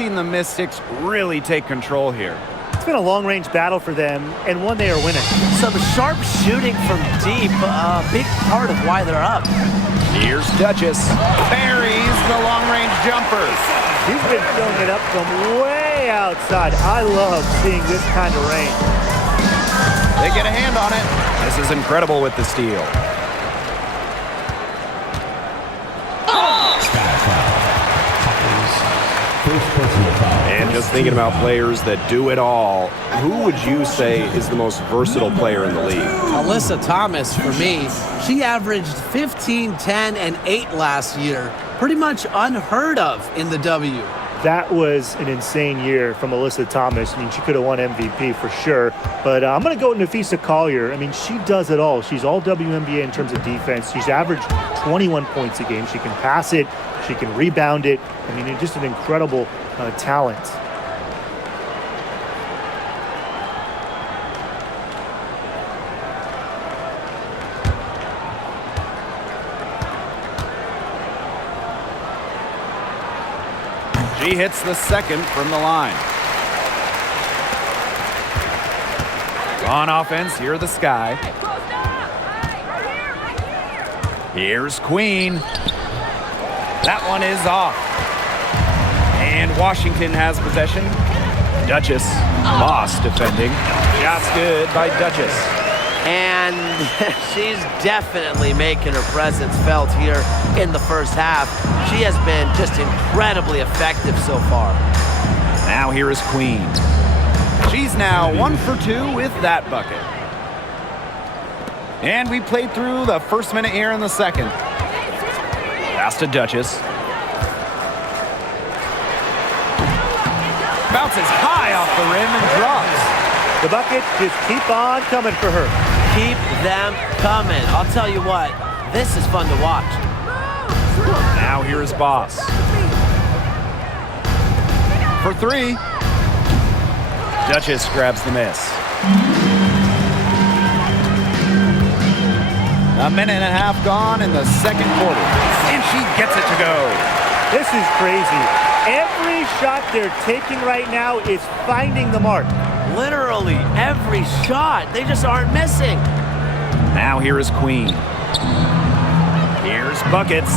seen the Mystics really take control here. It's been a long-range battle for them, and one they are winning. Some sharp shooting from deep, a big part of why they're up. Here's Duchess. Buries the long-range jumpers. He's been filling it up from way outside. I love seeing this kind of range. They get a hand on it. This is incredible with the steal. And just thinking about players that do it all, who would you say is the most versatile player in the league? Alyssa Thomas, for me, she averaged 15, 10, and 8 last year. Pretty much unheard of in the W. That was an insane year from Alyssa Thomas. I mean, she could have won MVP for sure. But I'm going to go with Napheesa Collier. I mean, she does it all. She's all WNBA in terms of defense. She's averaged 21 points a game. She can pass it. She can rebound it. I mean, just an incredible talent. She hits the second from the line. On offense, here are the Sky. Here's Queen. That one is off. And Washington has possession. Duchess, Moss defending. Shots good by Duchess. And she's definitely making her presence felt here in the first half. She has been just incredibly effective so far. Now here is Queen. She's now 1 for 2 with that bucket. And we played through the first minute here in the second. Pass to Duchess. Bounces high off the rim and drops. The buckets just keep on coming for her. Keep them coming. I'll tell you what, this is fun to watch. Now here is Boss. For 3. Duchess grabs the miss. A minute and a half gone in the second quarter. And she gets it to go. This is crazy. Every shot they're taking right now is finding the mark. Literally every shot. They just aren't missing. Now here is Queen. Here's Buckets.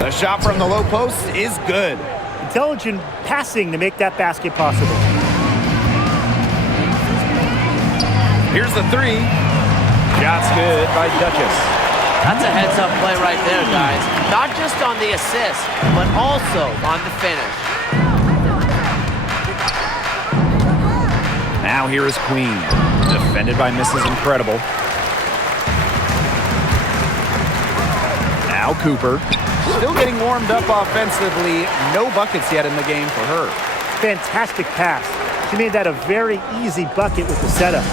The shot from the low post is good. Intelligent passing to make that basket possible. Here's the 3. Shot's good by Duchess. That's a heads-up play right there, guys. Not just on the assist, but also on the finish. Now here is Queen. Defended by Mrs. Incredible. Now Cooper. Still getting warmed up offensively. No buckets yet in the game for her. Fantastic pass. She made that a very easy bucket with the setup.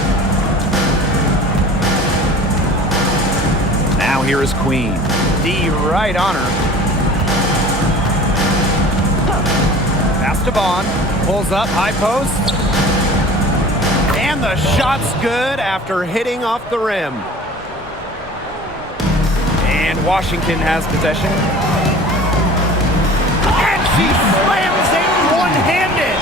Now here is Queen. D right on her. Pass to Vaughn. Pulls up, high post. And the shot's good after hitting off the rim. And Washington has possession. And she slams it one-handed.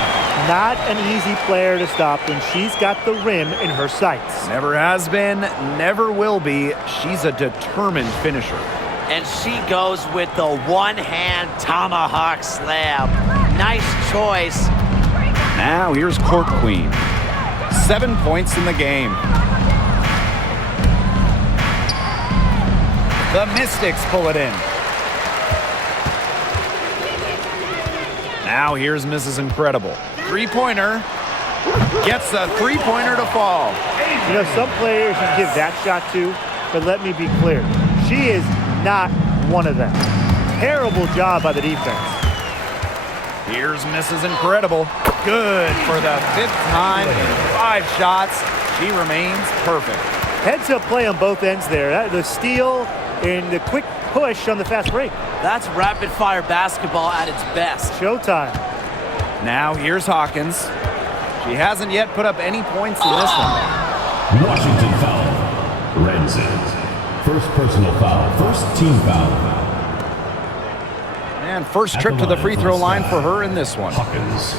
Not an easy player to stop when she's got the rim in her sights. Never has been, never will be. She's a determined finisher. And she goes with the one-hand tomahawk slam. Nice choice. Now here's Court Queen. 7 points in the game. The Mystics pull it in. Now here's Mrs. Incredible. Three-pointer. Gets a three-pointer to fall. You know, some players you give that shot to, but let me be clear. She is not one of them. Terrible job by the defense. Here's Mrs. Incredible. Good for the 5th time in 5 shots. She remains perfect. Heads-up play on both ends there. The steal and the quick push on the fast break. That's rapid-fire basketball at its best. Showtime. Now here's Hawkins. She hasn't yet put up any points in this one. Washington foul. Renzen. First personal foul. First team foul. And first trip to the free throw line for her in this one. Hawkins,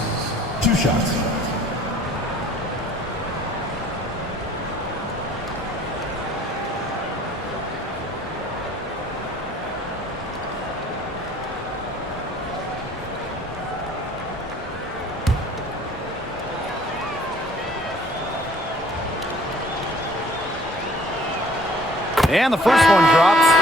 2 shots. And the first one drops.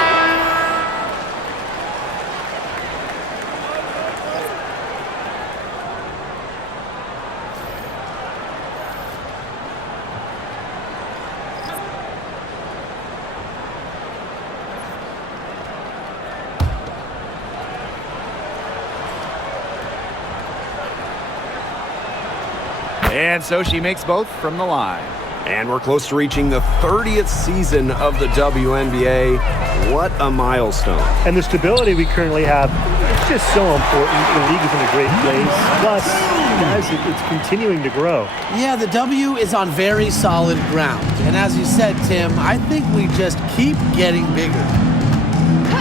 And so she makes both from the line. And we're close to reaching the 30th season of the WNBA. What a milestone. And the stability we currently have, it's just so important. The league is in a great place. Plus, guys, it's continuing to grow. Yeah, the W is on very solid ground. And as you said, Tim, I think we just keep getting bigger.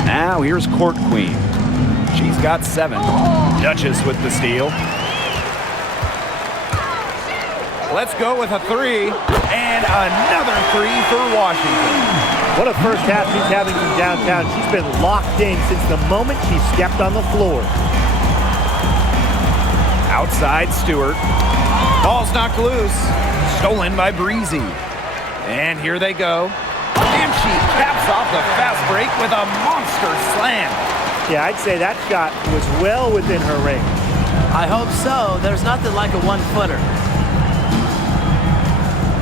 Now here's Court Queen. She's got 7. Duchess with the steal. Let's go with a 3, and another 3 for Washington. What a first half she's having from downtown. She's been locked in since the moment she stepped on the floor. Outside Stewart. Ball's knocked loose. Stolen by Breezy. And here they go. And she caps off the fast break with a monster slam. Yeah, I'd say that shot was well within her range. I hope so. There's nothing like a one-footer.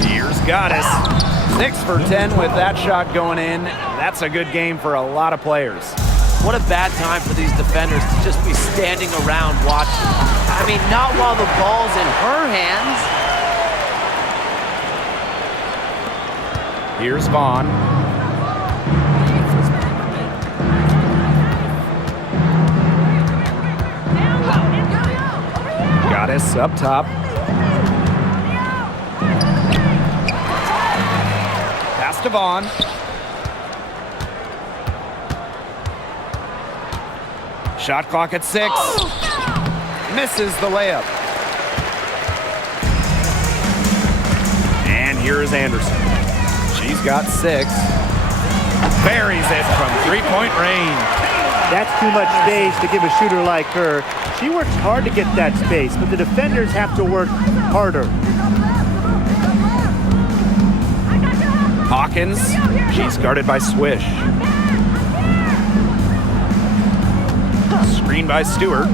Here's Goddess. 6 for 10 with that shot going in. That's a good game for a lot of players. What a bad time for these defenders to just be standing around watching. I mean, not while the ball's in her hands. Here's Vaughn. Goddess up top. Pass to Vaughn. Shot clock at 6. Misses the layup. And here is Anderson. She's got 6. Buries it from three-point range. That's too much space to give a shooter like her. She works hard to get that space, but the defenders have to work harder. Hawkins. She's guarded by Swish. Screen by Stewart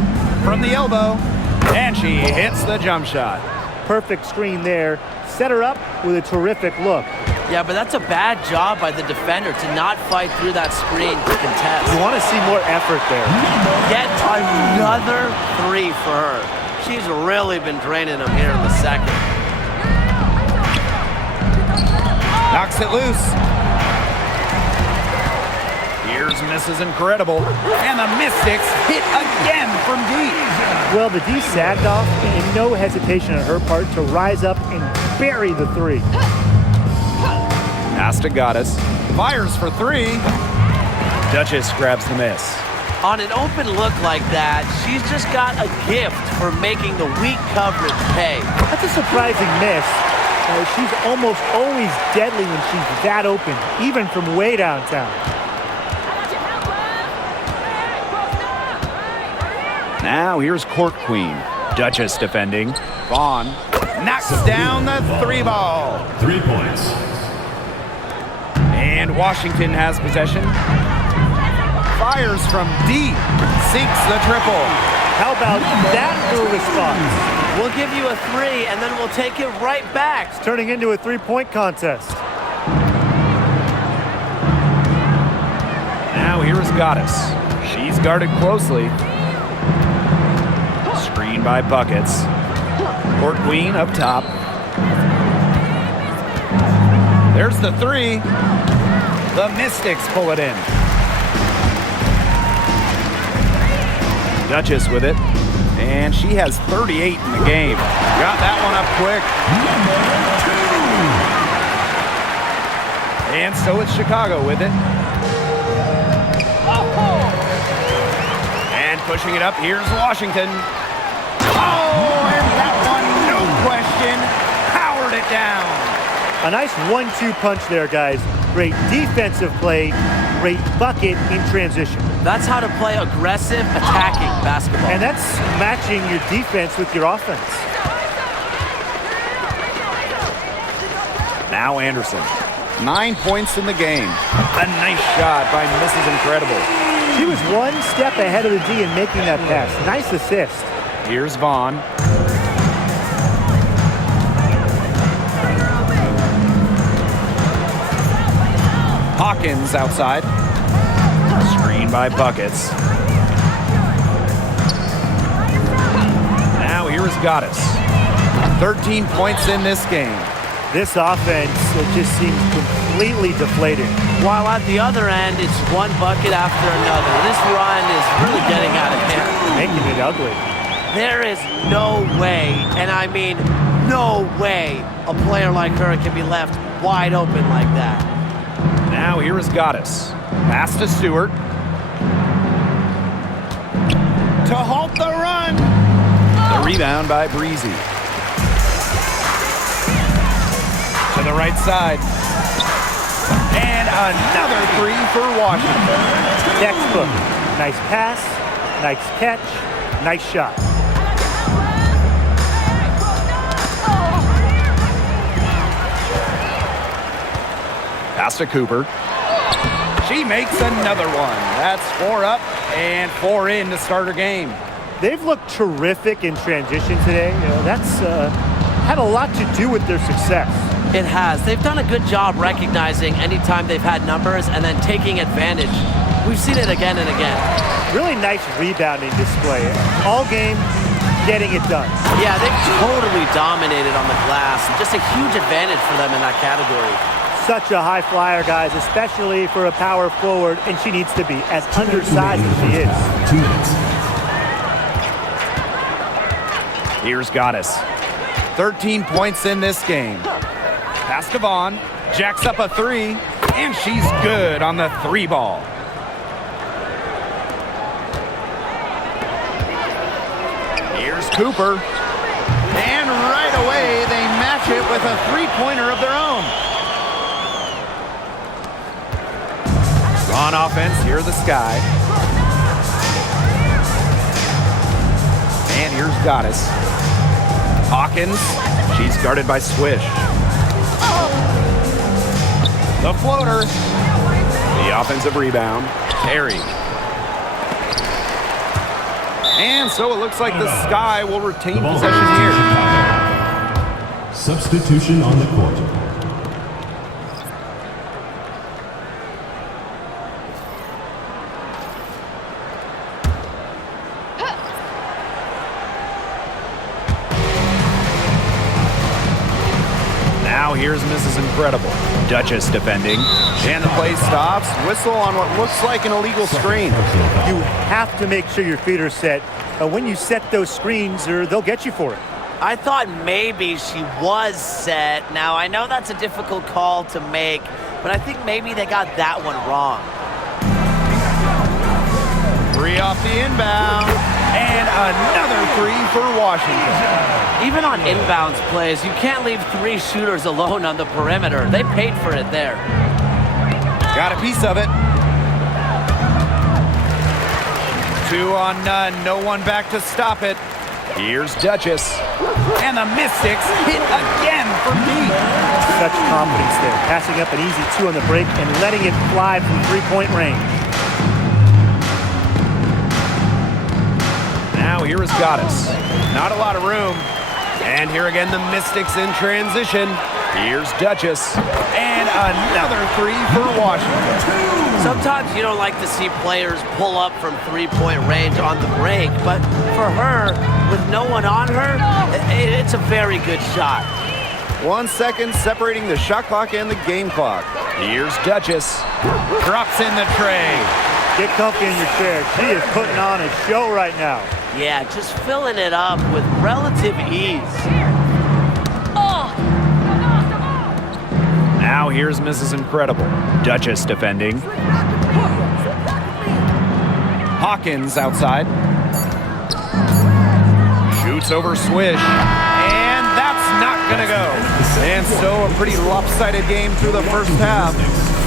from the elbow. And she hits the jump shot. Perfect screen there. Set her up with a terrific look. Yeah, but that's a bad job by the defender to not fight through that screen to contest. You want to see more effort there. Get another 3 for her. She's really been draining them here in the second. Knocks it loose. Here's Mrs. Incredible. And the Mystics hit again from deep. Well, the D sagged off, and no hesitation on her part to rise up and bury the 3. Pass to Goddess. Fires for 3. Duchess grabs the miss. On an open look like that, she's just got a gift for making the weak coverage pay. That's a surprising miss. She's almost always deadly when she's that open, even from way downtown. Now here's Court Queen. Duchess defending. Vaughn knocks down the 3 ball. 3 points. And Washington has possession. Fires from deep. Sinks the triple. How about that for a response? We'll give you a 3, and then we'll take it right back. It's turning into a 3-point contest. Now here's Goddess. She's guarded closely. Screen by Buckets. Court Queen up top. There's the 3. The Mystics pull it in. Duchess with it. And she has 38 in the game. Got that one up quick. And so it's Chicago with it. And Pushing it up, here's Washington. Oh, and that one, no question, powered it down. A nice 1-2 punch there, guys. Great defensive play, great bucket in transition. That's how to play aggressive, attacking basketball. And that's matching your defense with your offense. Now Anderson. 9 points in the game. A nice shot by Mrs. Incredible. She was one step ahead of the D in making that pass. Nice assist. Here's Vaughn. Hawkins outside. Screen by Buckets. Now here is Gaddis. 13 points in this game. This offense just seems completely deflated. While at the other end, it's one bucket after another. This run is really getting out of hand. Making it ugly. There is no way, and I mean no way, a player like her can be left wide open like that. Now here is Gaddis. Pass to Stewart. To halt the run. The rebound by Breezy. To the right side. And another three for Washington. Textbook. Nice pass, nice catch, nice shot. Pass to Cooper. She makes another one. That's 4 up and 4 in to start her game. They've looked terrific in transition today. That's had a lot to do with their success. It has. They've done a good job recognizing anytime they've had numbers and then taking advantage. We've seen it again and again. Really nice rebounding display. All game, getting it done. Yeah, they've totally dominated on the glass. Just a huge advantage for them in that category. Such a high flyer, guys, especially for a power forward, and she needs to be as undersized as she is. 2 minutes. Here's Gaddis. 13 points in this game. Pass to Vaughn. Jacks up a 3, and she's good on the 3 ball. Here's Cooper. And right away, they match it with a 3-pointer of their own. On offense, here are the Sky. And here's Gaddis. Hawkins. She's guarded by Swish. The floater. The offensive rebound. Terry. And so it looks like the Sky will retain possession here. Substitution on the court. Now here's Mrs. Incredible. Duchess defending. And the play stops. Whistle on what looks like an illegal screen. You have to make sure your feet are set. When you set those screens, they'll get you for it. I thought maybe she was set. Now, I know that's a difficult call to make, but I think maybe they got that one wrong. 3 off the inbound. And another 3 for Washington. Even on inbounds plays, you can't leave 3 shooters alone on the perimeter. They paid for it there. Got a piece of it. 2 on none. No one back to stop it. Here's Duchess. And the Mystics hit again for deep. Such confidence there. Passing up an easy 2 on the break and letting it fly from 3-point range. Now here is Gaddis. Not a lot of room. And here again the Mystics in transition. Here's Duchess. And another 3 for Washington. Sometimes you don't like to see players pull up from 3-point range on the break, but for her, with no one on her, it's a very good shot. 1 second separating the shot clock and the game clock. Here's Duchess. Drops in the tray. Get comfy in your chair. She is putting on a show right now. Yeah, just filling it up with relative ease. Now here's Mrs. Incredible. Duchess defending. Hawkins outside. Boots over Swish. And that's not going to go. And so a pretty lopsided game through the first half.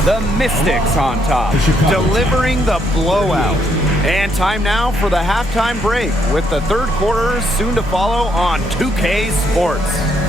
The Mystics on top, delivering the blowout. And time now for the halftime break with the third quarter soon to follow on 2K Sports.